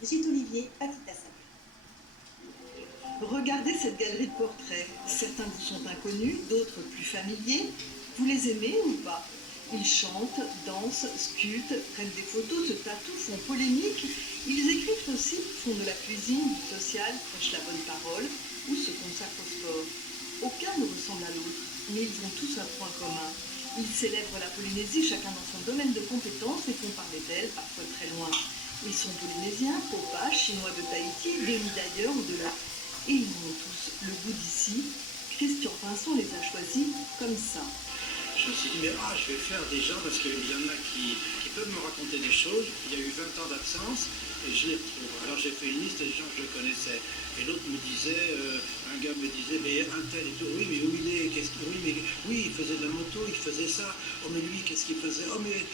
Gîte Olivier, Paquita. Regardez cette galerie de portraits. Certains vous sont inconnus, d'autres plus familiers. Vous les aimez ou pas? Ils chantent, dansent, sculptent, prennent des photos, se tatouent, font polémique. Ils écrivent aussi, font de la cuisine, du social, prêchent la bonne parole ou se consacrent au sport. Aucun ne ressemble à l'autre, mais ils ont tous un point commun. Ils célèbrent la Polynésie, chacun dans son domaine de compétences, et font parler d'elle, parfois très loin. Ils sont polynésiens, Popa, chinois de Tahiti, venus d'ailleurs ou de là. Et ils ont tous le goût d'ici. Christian Pinson les a choisis comme ça. Je me suis dit, mais je vais faire des gens parce qu'il y en a qui peuvent me raconter des choses. Il y a eu 20 ans d'absence et je les retrouve. Alors j'ai fait une liste des gens que je connaissais. Et l'autre me disait, un gars me disait, mais un tel et tout, oui, mais où il est, oui, il faisait de la moto, il faisait ça. Oh, mais lui, qu'est-ce qu'il faisait? Oh, mais.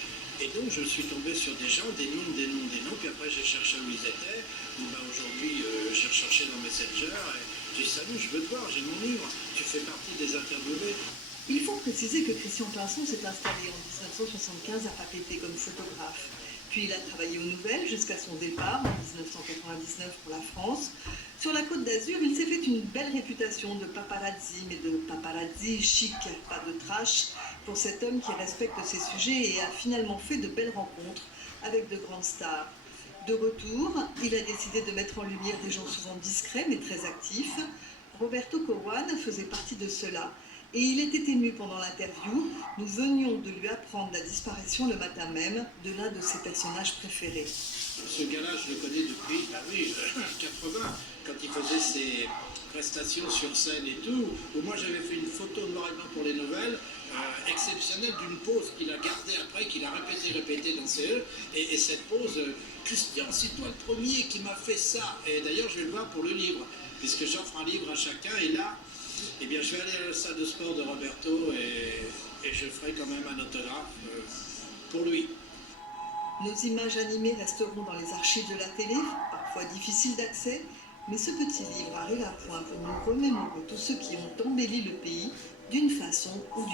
Et donc je suis tombé sur des gens, des noms, des noms, des noms, puis après j'ai cherché où ils étaient. Bon, ben, aujourd'hui j'ai recherché dans Messenger et j'ai dit salut, je veux te voir, j'ai mon livre, tu fais partie des interviewés. Il faut préciser que Christian Pinson s'est installé en 1975 à Papeete comme photographe. Puis il a travaillé aux nouvelles jusqu'à son départ en 1999 pour la France. Sur la Côte d'Azur, il s'est fait une belle réputation de paparazzi, mais de paparazzi chic, pas de trash, pour cet homme qui respecte ses sujets et a finalement fait de belles rencontres avec de grandes stars. De retour, il a décidé de mettre en lumière des gens souvent discrets mais très actifs. Roberto Corwan faisait partie de cela. Et il était ému pendant l'interview. Nous venions de lui apprendre la disparition le matin même de l'un de ses personnages préférés. Ce gars-là, je le connais depuis, 80, quand il faisait ses prestations sur scène et tout, où moi j'avais fait une photo noir et blanc pour les nouvelles, exceptionnelle d'une pause qu'il a gardée après, qu'il a répété dans CE, et cette pause, Christian, c'est toi le premier qui m'a fait ça, et d'ailleurs je vais le voir pour le livre, puisque j'offre un livre à chacun, et là, eh bien, je vais aller à la salle de sport de Roberto et je ferai quand même un autographe pour lui. Nos images animées resteront dans les archives de la télé, parfois difficiles d'accès, mais ce petit livre arrive à point pour nous remémorer tous ceux qui ont embelli le pays d'une façon ou d'une autre.